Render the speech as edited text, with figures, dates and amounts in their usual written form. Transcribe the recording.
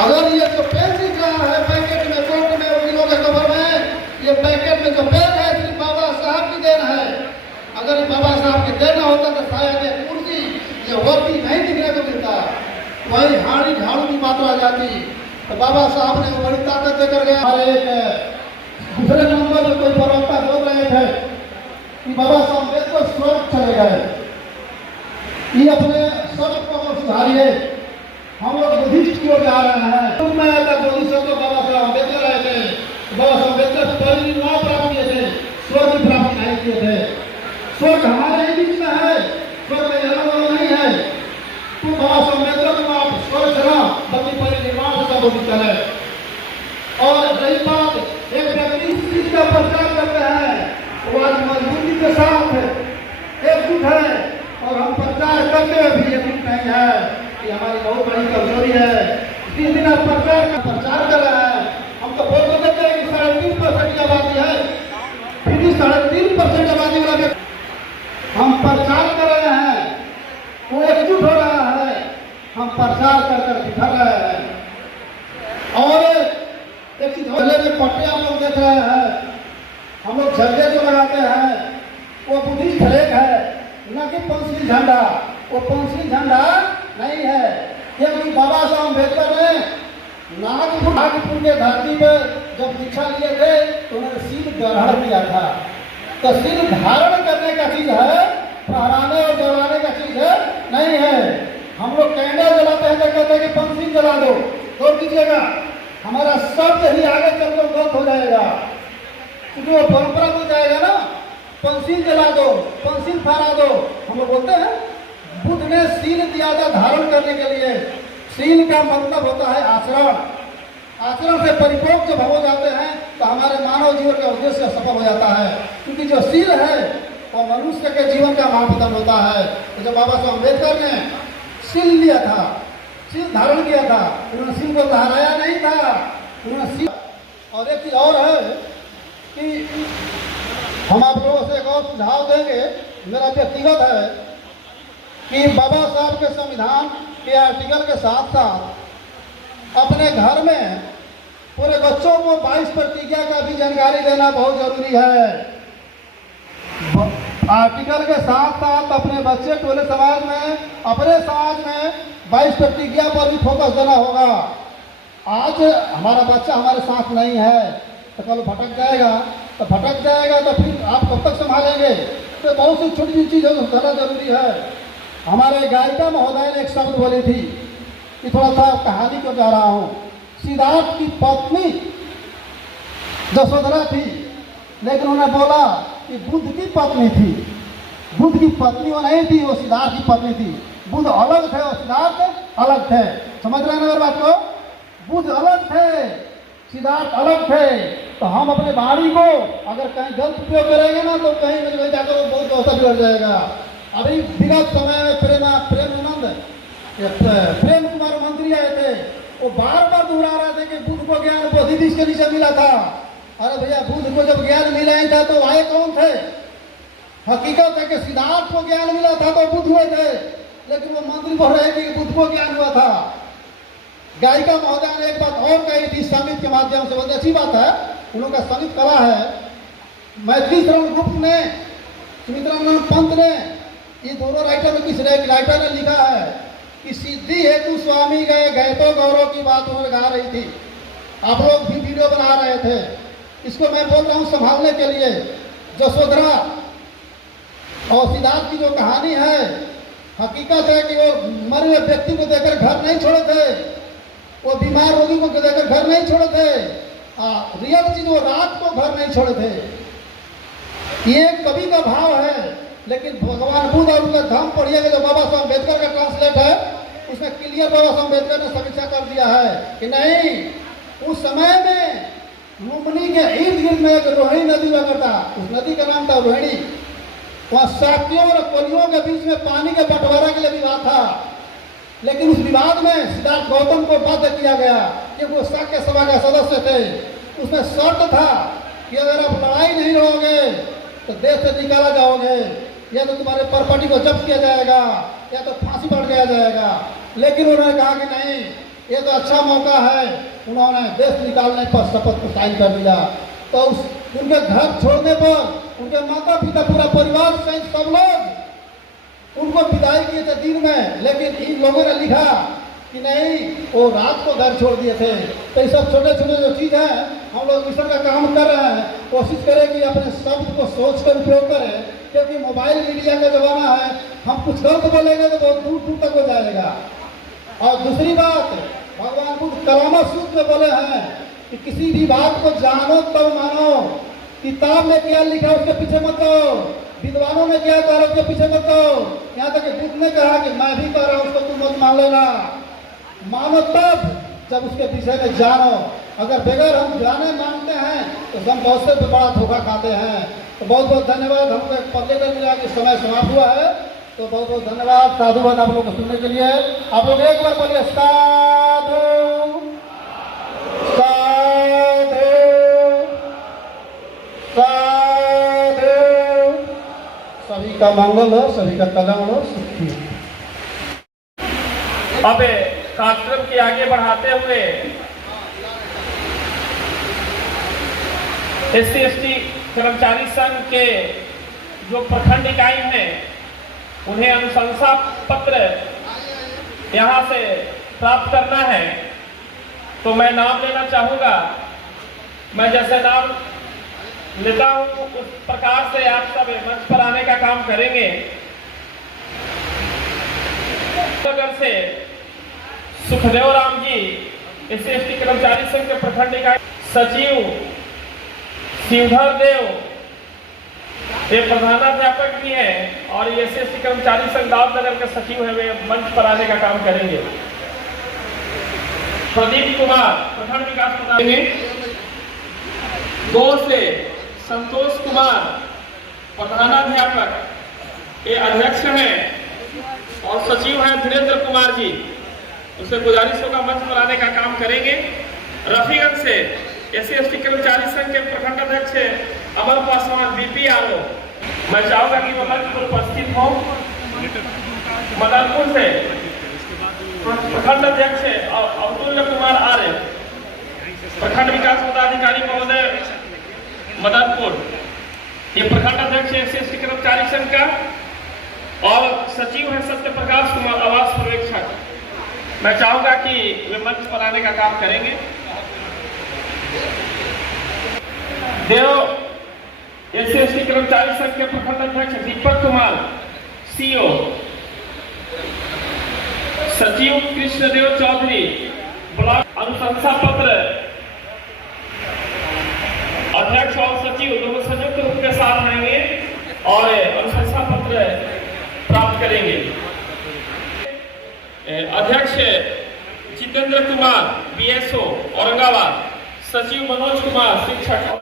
अगर ये जो पेन दिख रहा है पैकेट में, कोट में, किलो के कवर में, ये पैकेट में जो पेन है सिर्फ बाबा साहब की देन है। अगर ये बाबा साहब की देना होता तो शायद ये कुर्सी, ये वर्दी नहीं दिखने को मिलता, वही हाड़ी झाड़ू की बात आ जाती। तो बाबा साहब ने बड़ी ताकत देकर गया। और एक दूसरे नंबर में कोई प्रवक्ता बोल रहे थे कि बाबा साहब अम्बेडकर स्वर्ग चले गए, ये अपने स्वर्ग को सुधारिए, हम लोग बुद्धिस्ट की ओर जा रहे हैं। मैं आता बुद्धिस्ट को बाबा साहब अम्बेडकर आए थे, बाबा साहब अम्बेडकर परिनिर्वाण प्राप्त किए थे, स्वर्ग की प्राप्ति नहीं किए थे। स्वर्ग हमारे ही बीच में है, स्वर्ग में अलग अलग नहीं है। तो बाबा साहब अम्बेडकर को आप स्वर्ग चला बल्कि परिनिर्वाण से सब होती चले। और रही बात, एक व्यक्ति इस चीज का प्रचार करते हैं, वो आज मजबूती के साथ एकजुट है और हम प्रचार करते हुए भी एकजुट नहीं है, ये हमारी बहुत बड़ी कमजोरी है। इस दिन आप प्रचार कर रहे हैं, हम तो बोल देते हैं कि 3.5% की आबादी है, फिर भी 3.5% आबादी वाला व्यक्ति हम प्रचार कर रहे हैं, वो एकजुट हो रहा है, हम प्रचार कर कर दिखा रहे हैं। और एक चीज झंडे में पट्टे आप लोग देख रहे हैं, हम लोग झंडे जो लगाते हैं वो बुद्धिस्ट फ्लैग है, न कि पंचशील झंडा। वो पंचशील झंडा नहीं है, क्योंकि बाबा साहब अम्बेडकर ने नागपुर के धरती पर जब दीक्षा लिए थे तो उन्होंने शील ग्रहण किया था। तो शील धारण करने का चीज है, फहराने और जलाने का चीज है नहीं है। हम लोग कैंडल जलाते हैं तो कहते हैं कि पंचशील जला दो, तोड़ दीजिएगा, हमारा शब्द ही आगे चलकर गलत हो जाएगा, क्योंकि वो परंपरा हो जाएगा ना। पंचशील जला दो, पंचशील फहरा दो। हम लोग बोलते हैं बुद्ध ने शील दिया था धारण करने के लिए। शील का मतलब होता है आचरण। आचरण से परिपक्व जब हो जाते हैं तो हमारे मानव जीवन का उद्देश्य सफल हो जाता है, क्योंकि जो शील है वो मनुष्य के जीवन का मापदंड होता है। तो जब बाबा साहब अम्बेडकर ने शील लिया था, शील धारण किया था, उन्होंने शील को लहराया नहीं था, उन्होंने शील। और एक चीज और है कि हम आप लोगों से एक और सुझाव देंगे, मेरा व्यक्तिगत है कि बाबा साहब के संविधान के आर्टिकल के साथ साथ अपने घर में पूरे बच्चों को 22 प्रतिज्ञा का भी जानकारी देना बहुत जरूरी है। आर्टिकल के साथ साथ अपने बच्चे टोले समाज में, अपने समाज में 22 प्रतिज्ञा पर भी फोकस देना होगा। आज हमारा बच्चा हमारे साथ नहीं है तो कल भटक जाएगा, तो भटक जाएगा तो फिर आप कब तक संभालेंगे। तो बहुत सी छोटी छोटी चीज़ों को करना जरूरी है। हमारे गायिका महोदय ने एक शब्द बोली थी कि थोड़ा सा कहानी को जा रहा हूँ। सिद्धार्थ की पत्नी यशोधरा थी, लेकिन उन्होंने बोला कि बुद्ध की पत्नी थी। बुद्ध की पत्नी वो नहीं थी, वो सिद्धार्थ की पत्नी थी। बुद्ध अलग थे और सिद्धार्थ अलग थे। समझ रहे हैं ना बात को? बुद्ध अलग थे, सिद्धार्थ अलग थे। तो हम अपने वाणी को अगर कहीं गलत उपयोग करेंगे ना तो कहीं न कहीं जाकर वो बहुत अवसर बिगड़ जाएगा। अभी विगत समय में प्रेम कुमार मंत्री आए थे, वो बार बार दोहरा रहे थे कि बुद्ध को ज्ञान बोधिवृक्ष के नीचे मिला था। अरे भैया, बुद्ध को जब ज्ञान मिला ही था तो आए कौन थे? हकीकत है कि सिद्धार्थ को ज्ञान मिला था तो बुद्ध हुए थे, लेकिन वो मंत्री बोल रहे कि बुद्ध को ज्ञान हुआ था। गायिका महोदय ने एक बात और कही थी संगीत के माध्यम से, बहुत अच्छी बात है, उन लोगों का संगीत कला है। मैथिली शरण गुप्त ने, सुमित्रानंद पंत ने, ये दोनों राइटर में किस राइटर ने लिखा है कि सिद्धि हेतु स्वामी गए, गए तो गौरव की बात उन्होंने गा रही थी। आप लोग भी वीडियो बना रहे थे, इसको मैं बोल रहा हूँ संभालने के लिए। यशोधरा और सिद्धार्थ की जो कहानी है, हकीकत है कि वो मरे हुए व्यक्ति को देकर घर नहीं छोड़े थे, वो बीमार रोगी को देकर घर नहीं छोड़े थे, रियल चीज वो रात को घर नहीं छोड़े थे। ये कवि का भाव है, लेकिन भगवान बुद्ध और उनका धर्म पढ़िएगा जो बाबा साहब अम्बेडकर का ट्रांसलेट है, उसमें क्लियर बाबा साहब अम्बेडकर ने समीक्षा कर दिया है कि नहीं, उस समय में लुम्बिनी के इर्द गिर्द में एक रोहिणी नदी हुआ करता, उस नदी का नाम था रोहिणी। वहाँ शाक्यों और कोलियों के बीच में पानी के बंटवारा के लिए विवाद था, लेकिन उस विवाद में सिद्धार्थ गौतम को बाध्य किया गया क्योंकि वो शाक्य सभा का सदस्य थे। उसमें शर्त था कि अगर आप लड़ाई नहीं लड़ोगे तो देश से निकाला जाओगे, या तो तुम्हारे प्रॉपर्टी को जब्त किया जाएगा, या तो फांसी पर दिया जाएगा। लेकिन उन्होंने कहा कि नहीं, ये तो अच्छा मौका है, उन्होंने देश निकालने पर शपथ को साइन कर दिया। तो उनके घर छोड़ने पर उनके माता पिता पूरा परिवार सहित सब लोग उनको विदाई किए थे दिन में, लेकिन इन लोगों ने लिखा कि नहीं, वो रात को घर छोड़ दिए थे। तो ये सब छोटे छोटे जो चीज़ है, हम लोग मिशन का काम कर रहे हैं, कोशिश करें कि अपने शब्द को सोच कर उपयोग करें, क्योंकि मोबाइल मीडिया का जमाना है, हम कुछ गलत बोलेंगे तो बहुत दूर दूर तक हो जाएगा। और दूसरी बात, भगवान बुद्ध कलामा सूत्र में बोले हैं कि किसी भी बात को जानो तब मानो, किताब में क्या लिखा है उसके पीछे मत जाओ, विद्वानों ने क्या कहा उसके पीछे मत जाओ। यहाँ तक कि बुद्ध ने कहा कि मैं भी कह रहा हूँ, उसको तुम मत मान लेना, मानो तब जब उसके विषय में जानो। अगर बगैर हम जाने मानते हैं तो हम बहुत से बड़ा धोखा खाते हैं। तो बहुत बहुत धन्यवाद, हमको एक पल्ले कर मिला कि समय समाप्त हुआ है। तो बहुत बहुत धन्यवाद, साधुवाद आप लोग को सुनने के लिए। आप लोग एक बार बोलिए साधु साधु साधु। सभी का मंगल हो, सभी का कल्याण हो, सुखी हो। अब कार्यक्रम के आगे बढ़ाते हुए SC/ST कर्मचारी संघ के जो प्रखंड इकाई हैं, उन्हें अनुशंसा पत्र यहाँ से प्राप्त करना है। तो मैं नाम लेना चाहूँगा। मैं जैसे नाम लेता हूँ उस प्रकार से आप सब मंच पर आने का काम करेंगे। नगर से सुखदेव राम जी SC/ST कर्मचारी संघ के प्रखंड इकाई सचिव, शिवधर देव ये प्रधानाध्यापक भी हैं और ये SC/ST कर्मचारी संघ दाऊदनगर के सचिव है, वे मंच पर आने का काम करेंगे। प्रदीप कुमार प्रखंड विकास पदाधिकारी, 2 से संतोष कुमार प्रधानाध्यापक ये अध्यक्ष हैं और सचिव हैं धीरेन्द्र कुमार जी, उससे गुजारिश होगा मंच पर आने का काम करेंगे। रफीगंज से SC/ST कर्मचारी संघ के प्रखंड अध्यक्ष अमर पासवान BPRO, मैं चाहूंगा कि वो मंच पर उपस्थित हो। मदनपुर से प्रखंड अध्यक्ष अब्दुल कुमार आर्य, प्रखंड विकास पदाधिकारी महोदय मदनपुर, ये प्रखंड अध्यक्ष SC/ST कर्मचारी संघ का और सचिव है सत्य प्रकाश कुमार आवास पर्यवेक्षक। मैं चाहूंगा कि वे मंच पर आने का काम करेंगे। देव SC/ST कर्मचारी संघ के प्रखंड अध्यक्ष दीपक कुमार CO, सचिव कृष्णदेव चौधरी, ब्लॉक अनुशंसा पत्र अध्यक्ष और सचिव दोनों संयुक्त रूप के साथ आएंगे और अनुशंसा पत्र प्राप्त करेंगे। अध्यक्ष जितेंद्र कुमार BSO औरंगाबाद, सचिव मनोज कुमार शिक्षक।